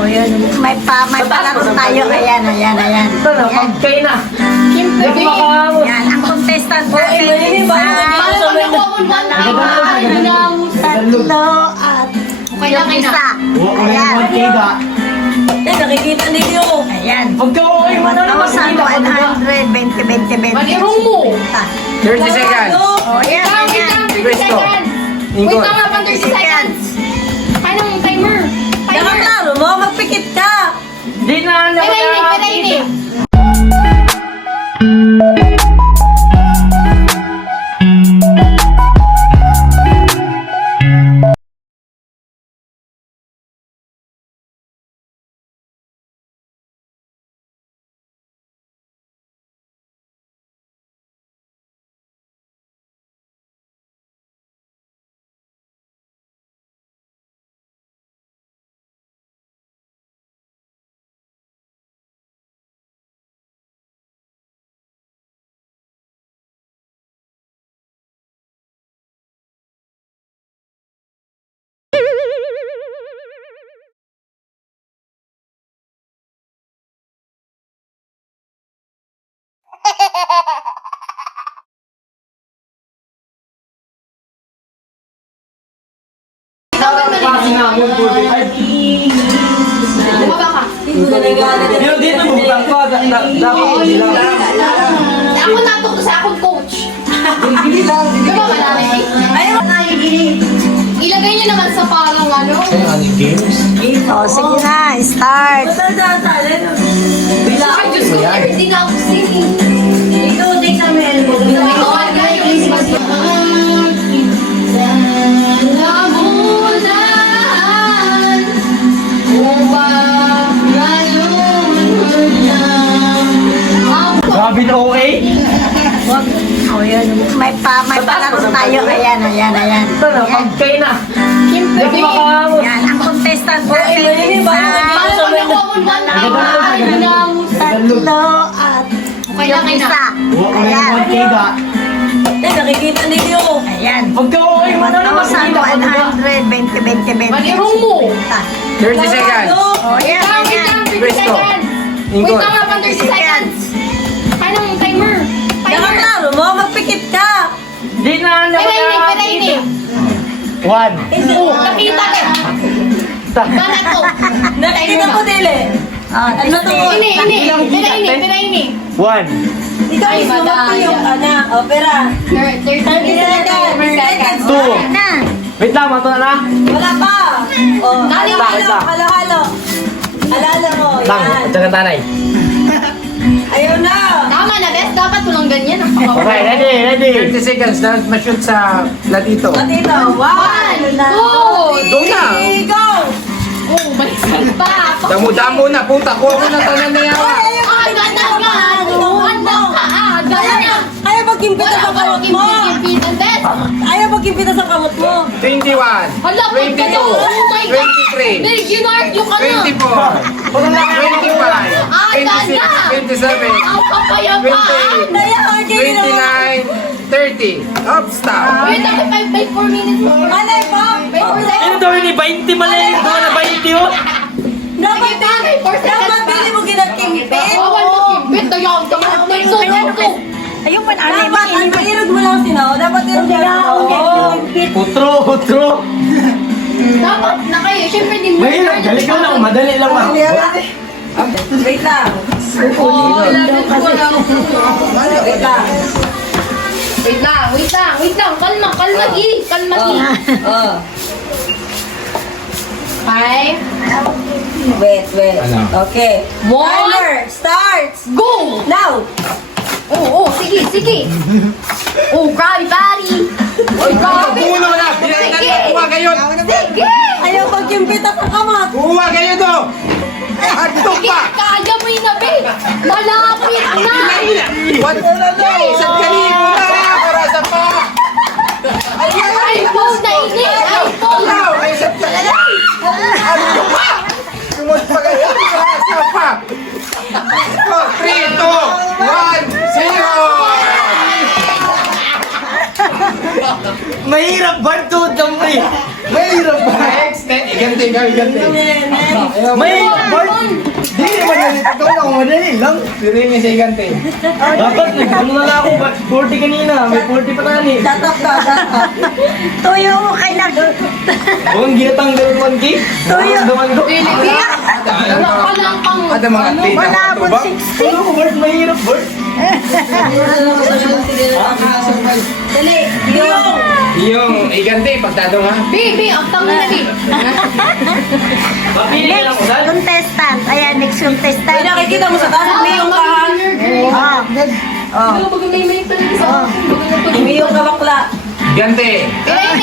Oh, yun. May palaro tayo. Ayan. Ito na, pagkay na. Siyempre, yan. Ang contestant natin is tatlo at yung isa. Ayan. Nakikita ninyo. Ayan. Pagka-okay mo na naman. 1,100, 20. Manirong mo. 30 seconds. Oh, yan. Presto. Wait lang nga, 30 seconds. Paano yung timer? Nakaklaro mo, magpikit ka. Di na Pinainig. Bumaba ka. Pero dito mo, bangko. Ako natuto sa akong coach. Bumaba namin. Ilagay niyo naman sa parang ano. Oh, sige na. Start. Ay, Diyos ko, hindi na ako singing. Ito, guys. Lamunan upang lalunod na Grabe na okay. Oh, yun. May palaro tayo. Ayan. Ito na, pagkay na. Siyempre, Yan. Ang contestant natin is tatlo at yung isa. Ayan. Nakikita ninyo. Ayan. Pagka-okay mo na naman. 1,100, 20. Manirong mo. 30 seconds. Oh, yan. Wait lang, 30 Presto. seconds. Wait lang nga, 30 seconds. Paano yung timer? Nakaklaro mo, magpikit ka. Di na Pinainig. 1. Nakita ka. Banat ko. Nakikita ko dili. Oh, Ano to? Pinainig. 1. Ikaw Ay, is madaya. yung opera. 30 seconds. 2. na. Wait lang, mato na. Wala pa. Oh, Dali, halo. Alala mo, Lang, yan. at saka tanay. Ayaw na. Tama na, Bes. Dapat walang ganyan. Okay, ready. 30 seconds na ma-shoot sa latito. Matito. 1, 2, Go na. 3, go. Oh, balisan pa. Damo na, puta. Kuha ko na tanan na yawa. Ganda ka. Ganda ka. Ayaw magkimpita sa kamot mo. Bes. Ayaw magkimpita sa kamot mo. 21. Hala, 22. Oh my God. 23. Dahil ginargue ka na. 24. 25. 27. Ang kapayapa. 28. Daya, okay na. 29. 30. Up, stop. Wait, ako 4 minutes more. Alay po. 4 seconds. daw ini 20 malay ko na 20 oh. Dapat Sige, 4 seconds dapat pa. pili mo ginakimpit. Bawal magkimpit. Dayaw. Tutok. Ayun man, Dapat ang irog mo lang sino. Dapat irog mo lang sino. Utro. Dapat na kayo. Siyempre, di mo. Galing ka lang, madali lang ma. Wait lang. Oh, lagot ko lang. Wait lang. Wait lang. Kalma, Gi. Oh. 5, Wait. Ano? Okay. 1, Timer starts. go! Now. Sige. Oh, grabe, buddy. Oh, grabe. Uno na, kuha kayo. Sige. Ayaw magkimpit sa kamot. Kuha kayo to. Hadto Sige, pa. kaya mo yun na, babe. Malapit na. Isang kalibo na. Para sa pa. iPhone na ini. iPhone. Ay, isang kalibo. Hadto pa. Sumot pa kayo. Sa pa. 3, 2, 1, 0. Mahirap ba ito, Dambri? Mahirap ba? Next, igante ka, igante. May, Bart, di madali. Ito na kung madali lang. Pero yung sa igante. Dapat ano na lang ako, 40 kanina, may 40 pa tani. Tatap ka, tatap. Tuyo mo kay nag... Oh, ang ginatanggal 1K. Tuyo. Daman ko. Wala ka lang pang... Ada mga atlet. Malabot 60. Ano ko, Bart? Mahirap, Bart. Dali, yung. Yung igante, pagtado nga. Baby, ang tangin na, baby. Papili ka lang Next ko, Dad. contestant. Ayan, next contestant. Ay, nakikita mo sa taas, may yung kahan. Oh. Ano, bago may may talaga sa akin. May yung kabakla. Igante.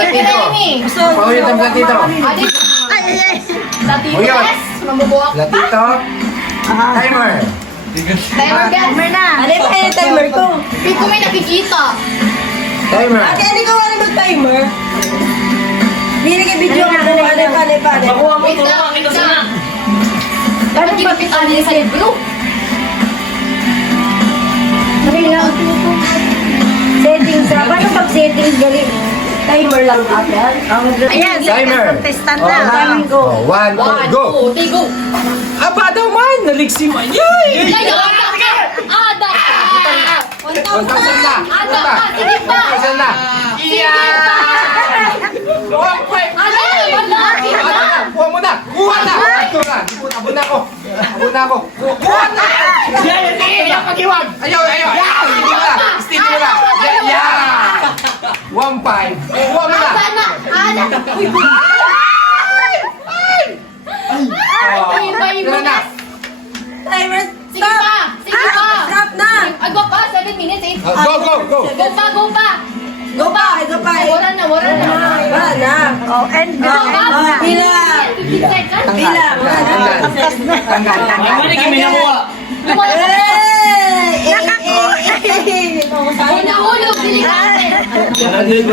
Kiremi. Pawit ang platito. Adi, Ay, ay, ay. latitas. Mabubuak. Platito. Timer. Timer gas. Timer na. Ano ba yung timer ko? Hindi ko may nakikita. Timer. Ate, hindi ko alam mag-timer. Hindi ka video ko. Ano pa. Makuha mo, Wait tulungan lang, kita wait sana. lang. Dapat kinapitan niya sa libro. Dali lang. Settings. Paano pag settings galing? Timer lang ate. Ayan, Timer. second contestant na. Timing go. Oh, 1, 2, go. 1, 2, 3, go. Aba daw man, naligsi mo. Yay! Layo, ada. 1,000 na. Ada ka, sige pa. 1,000 na. Sige pa. Ada, wala. Kuha mo na. Kuha na. Ito na. Abon na ako. Abon na ako. Kuha na. Ayaw, pag-iwag. Ayaw. Steve mo na. Steve mo na. Yeah. 1,500. Kuha mo na. Ada na. Ada. Ay, bay mo Tara na. na. Timer. Sige pa. Sige pa. Stop na. Go pa, 7 minutes, 8. Go. Go pa, go pa. Go pa. Wala na. Wala na. Oh, and na. Pila. 15 seconds. Pila. Tanggal. Ang mali kami nakuha. Nahulog, delikate. 100.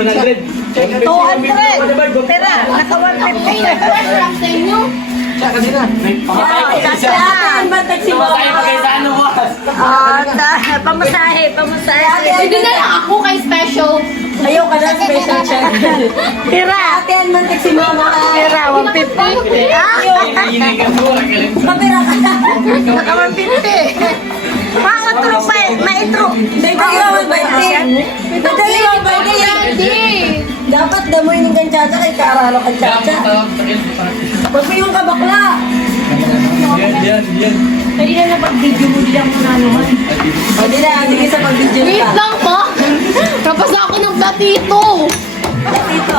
200. Tira, naka 150. Pressure up sa inyo. Siya kanina. Saan ba taxi mo? Masaya pa kayo sa ano, boss? Pamasahe. Hindi na lang ako kay special. Ayaw ka na special channel. Tira. Ate, ano man taxi mo? Tira, 150. Hinay ka po, galing. Kamera ka na. Naka 150. Mautro pa, maitro. Hindi ka mag-birthday. Madali mag-birthday. Hindi. Dapat damoy ng kantsada kay Karalo kantsada. Huwag mo yung kabakla. Yan. Kanina na pag-video mo lang na naman. Hindi na, sige sa pag-video Wait ka. lang po. Tapos ako ng platito. Platito.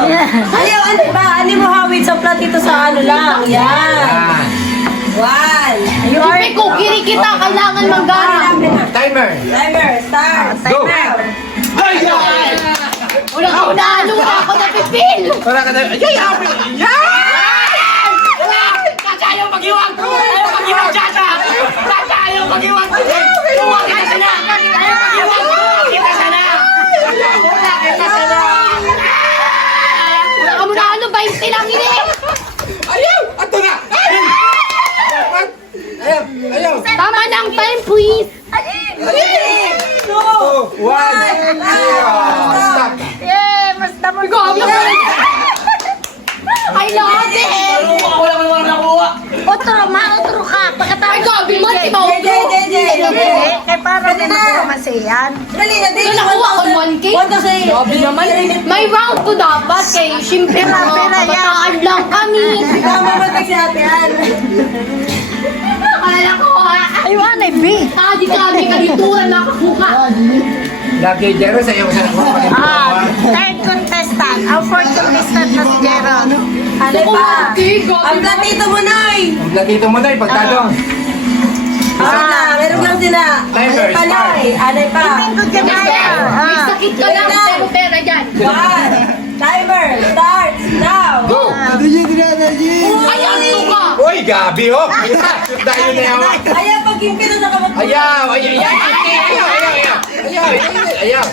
Ayaw, ano ba? Ano mo hawid sa platito sa ano lang? Yan. One. Sabi ko, kiri kita, kailangan manggana. Timer. Timer, start. Go. Wala ko nalo, wala ako napipil. Para ka na. Ayaw mag-iwag! Ayaw mag-iwag, Chacha! Chacha, ayaw mag-iwag! Tuwag kita sana! Ayaw mag-iwag! Kita sana! Kita sana! Wala ka mo nalo, 20 lang ini. Ayaw! Ato na! Ayaw! Tama ng time, please. 2, 1, 0. Stop! Yeah, mas damo. Ay, love it. Wala ka naman nakuha! Utro ka. Pagkatapos Ay, gabi mo, di ba? Kaya parang may makumasiyan. Dali na, dali. Doon nakuha ko 1K. 1,000. Grabe naman. May round to dapat kay siyempre Pera, mga pera, kabataan lang kami. Tama ba taxi ate Ann? Akala ko, Ayun, ay B. tadi kami kalituran nakakuha. Lagi, Jero, sa'yo ko sa nakuha. Third contestant. Ang fourth contestant na si Jeron. Ano pa? Ang platito mo, Noy! Ang platito mo na, pagtado. Meron lang sila. Timer, Ano pa, Noy? Ano pa? Tingko ka na yan. May sakit ka lang, pero pera dyan. One. Timer, start now. Go! Ayan, suka. Uy, gabi, oh! Dahil na yawa. Ayaw, pag-kimpi na sa kamot mo. Ayaw! Ayaw! Ay, sayang.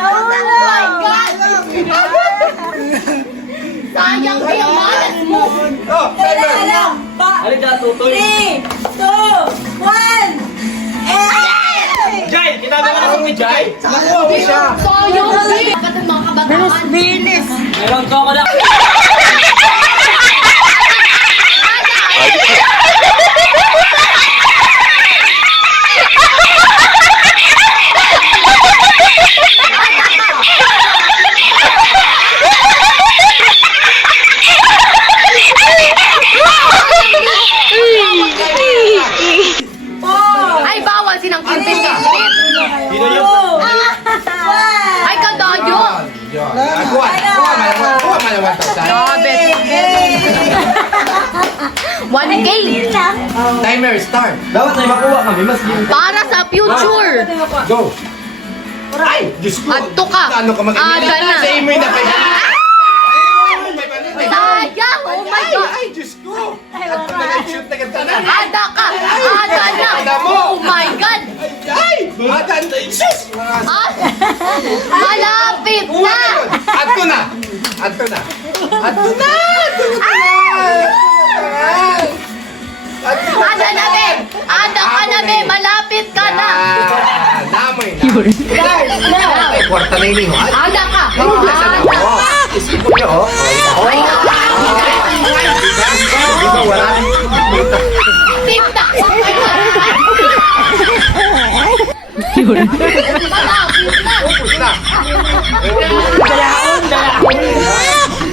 Oh my God. Sayang kaya malas mo. Oh, timer! Wala. Halika, tutoy. 3, 2, 1. Ginagawa na sa Pidjay. Nakuha mo siya. Sayang eh. Ba't ang mga kabataan? Bilis. Meron ko ako lang. Ay, bawal sinangkitin. Sino yung... Ay, kadayo. Kuha man naman tayo. 1K. Timer start. Dapat may makuha kami, mas yung... Para sa future. Go. Ay, Diyos ko. Adto ka. Ano ka mag-inila? Ada na. Sa imo na pa. Sayang. Oh my God. Ay, Diyos ko. At ko nag-shoot na ganda na. Ada ka. Ada na. Ada mo. Oh my God. Ay, matan. Sus. Ah, malapit na. Adto na. Adto na. Adto na. Ada na, be. Ada ka na, be. Malapit ka na. Namoy na. Ay, kwarta na ini. Ada ka. Isip ko niyo, oh. Di ba wala? TikTok. Malapit na.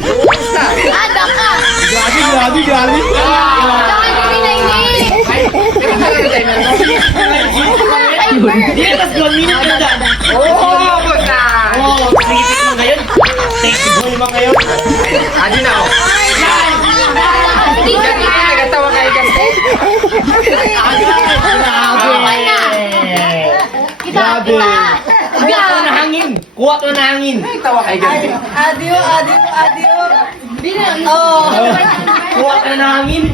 Upos na. Ada ka. Grabe. Dahil pinahingin. Hindi na, mas 2 minutes na dyan. Upos na. Oo, kritik mo ngayon. Take the ball mo ngayon. Adi na, oh. Gatawa kayo dyan. Okay na. Kita. Kuha ko na hangin. Kuha ko na hangin. Tawa kayo dyan. Adio. Oh. Kuha ka na hangin.